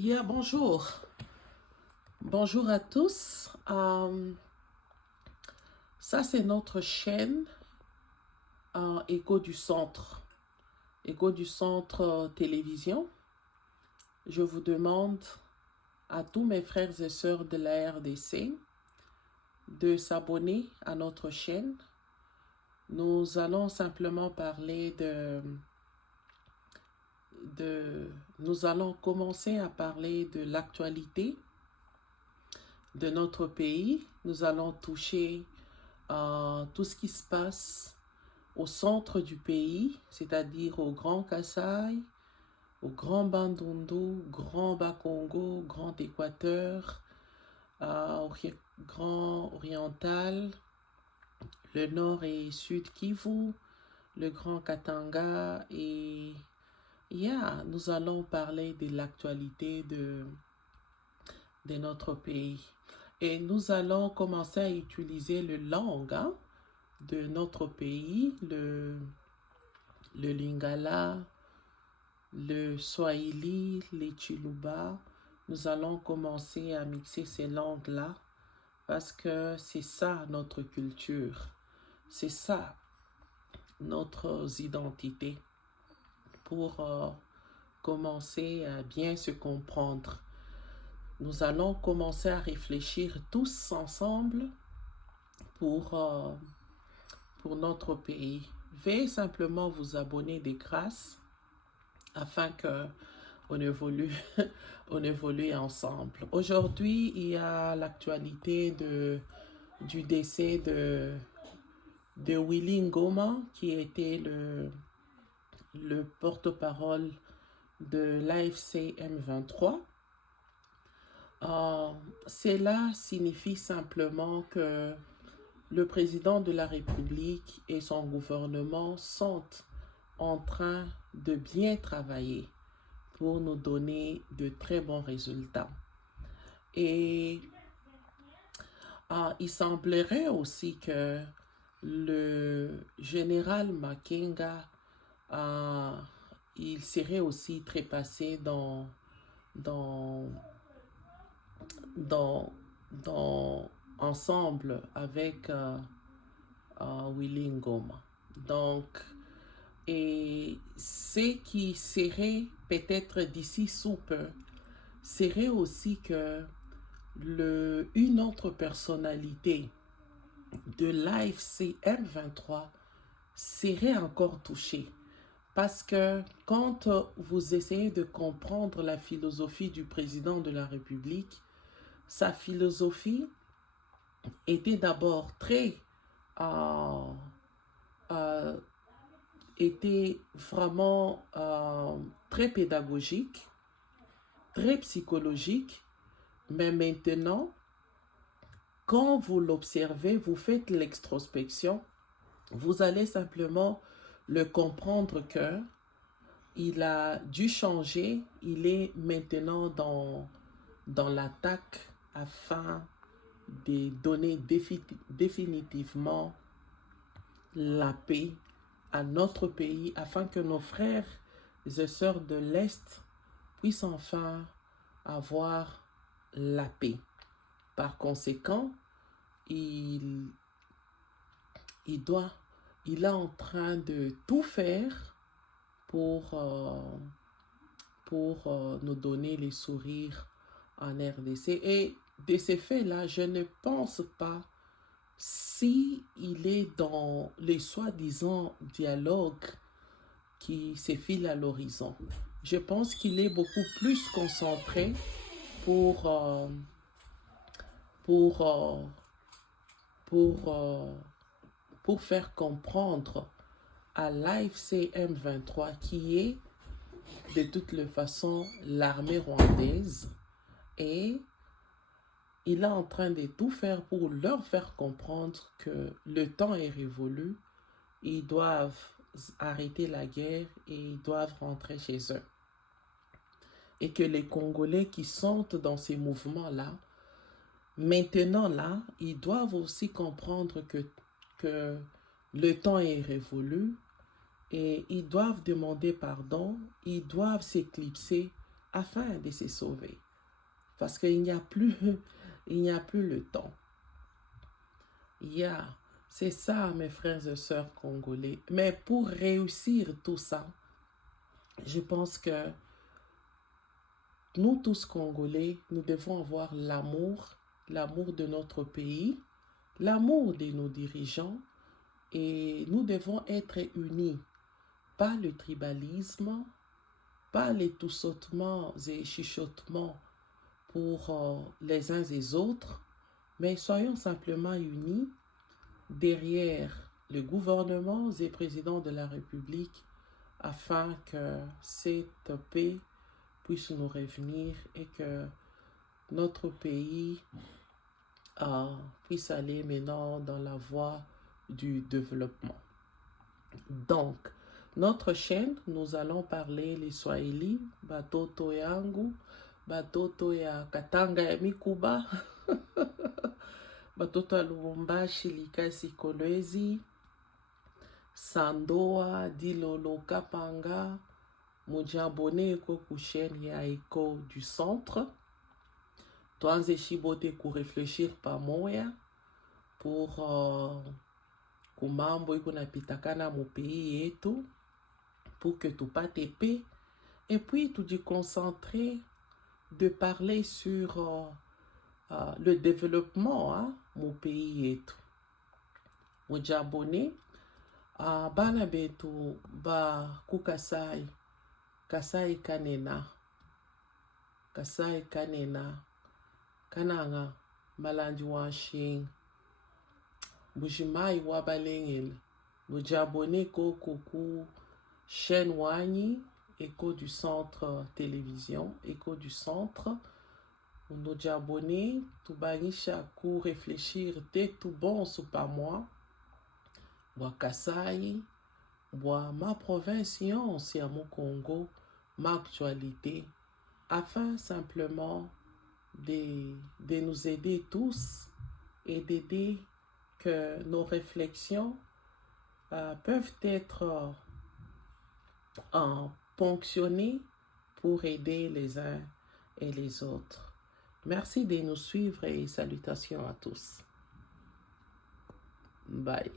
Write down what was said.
Bonjour. Bonjour à tous. Ça, c'est notre chaîne Écho du Centre. Écho du Centre Télévision. Je vous demande à tous mes frères et sœurs de la RDC de s'abonner à notre chaîne. Nous allons simplement parler nous allons commencer à parler de l'actualité de notre pays. Nous allons toucher tout ce qui se passe au centre du pays, c'est-à-dire au Grand Kasaï, au Grand Bandundu, Grand Bakongo, Grand Équateur, au Grand Oriental, le Nord et Sud Kivu, le Grand Katanga et nous allons parler de l'actualité de notre pays. Et nous allons commencer à utiliser le langue de notre pays, le Lingala, le Swahili, les Chiluba. Nous allons commencer à mixer ces langues-là parce que c'est ça notre culture. C'est ça notre identité pour commencer à bien se comprendre. Nous allons commencer à réfléchir tous ensemble pour notre pays. Veuillez simplement vous abonner de grâce afin que on évolue, on évolue ensemble. Aujourd'hui, il y a l'actualité du décès de Willy Ngoma, qui était le porte-parole de l'AFC M23. Cela signifie simplement que le président de la République et son gouvernement sont en train de bien travailler pour nous donner de très bons résultats. Et il semblerait aussi que le général Makenga, il serait aussi trépassé ensemble avec Willy Ngoma. Donc, et ce qui serait peut-être d'ici sous peu, serait aussi que une autre personnalité de l'AFC M23 serait encore touchée. Parce que quand vous essayez de comprendre la philosophie du président de la République, sa philosophie était d'abord était vraiment très pédagogique, très psychologique, mais maintenant, quand vous l'observez, vous faites l'extrospection, vous allez simplement le comprendre que il a dû changer, il est maintenant dans l'attaque afin de donner définitivement la paix à notre pays, afin que nos frères et sœurs de l'Est puissent enfin avoir la paix. Par conséquent, il est en train de tout faire pour nous donner les sourires en RDC. Et de ces faits-là, je ne pense pas si il est dans les soi-disant dialogues qui s'effilent à l'horizon. Je pense qu'il est beaucoup plus concentré pour faire comprendre à l'AFC M23 qui est de toutes les façons l'armée rwandaise, et il est en train de tout faire pour leur faire comprendre que le temps est révolu, ils doivent arrêter la guerre et ils doivent rentrer chez eux. Et que les Congolais qui sont dans ces mouvements-là, maintenant là, ils doivent aussi comprendre que le temps est révolu et ils doivent demander pardon, ils doivent s'éclipser afin de se sauver. Parce qu'il n'y a plus, il n'y a plus le temps. C'est ça, mes frères et sœurs congolais. Mais pour réussir tout ça, je pense que nous tous Congolais, nous devons avoir l'amour de notre pays, l'amour de nos dirigeants, et nous devons être unis, pas le tribalisme, pas les tout-sautements et chuchotements pour les uns et les autres, mais soyons simplement unis derrière le gouvernement et le président de la République afin que cette paix puisse nous revenir et que notre pays puisse aller maintenant dans la voie du développement. Donc, notre chaîne, nous allons parler les Swahili, batoto yangu, batoto ya Katanga ya Mikuba, batoto ya Lubumbashi, Likasi, Kolwezi, Sandoa, Dilolo, Kapanga, mujabone eko kuchaîne ya Eko du Centre. Tuanze shibote ku réfléchir pamoja pour kumambo iko napitakana mu pays yetu pour que tupate paix et puis tu concentrer de parler sur le développement mu pays yetu. Mujabone bana betu ba kukasai Kasai Kanena Kananga Malandi Washing Bujimai Wabalengel Bujabone Koku chaîne Wani Écho du Centre Télévision Écho du Centre Bujabone Tubanisha Ku réfléchir dès tout bon sous pas moi Bois Kasai Bois ma province c'est à mon Congo ma actualité afin simplement de nous aider tous et d'aider que nos réflexions peuvent être ponctionnées pour aider les uns et les autres. Merci de nous suivre et salutations à tous. Bye.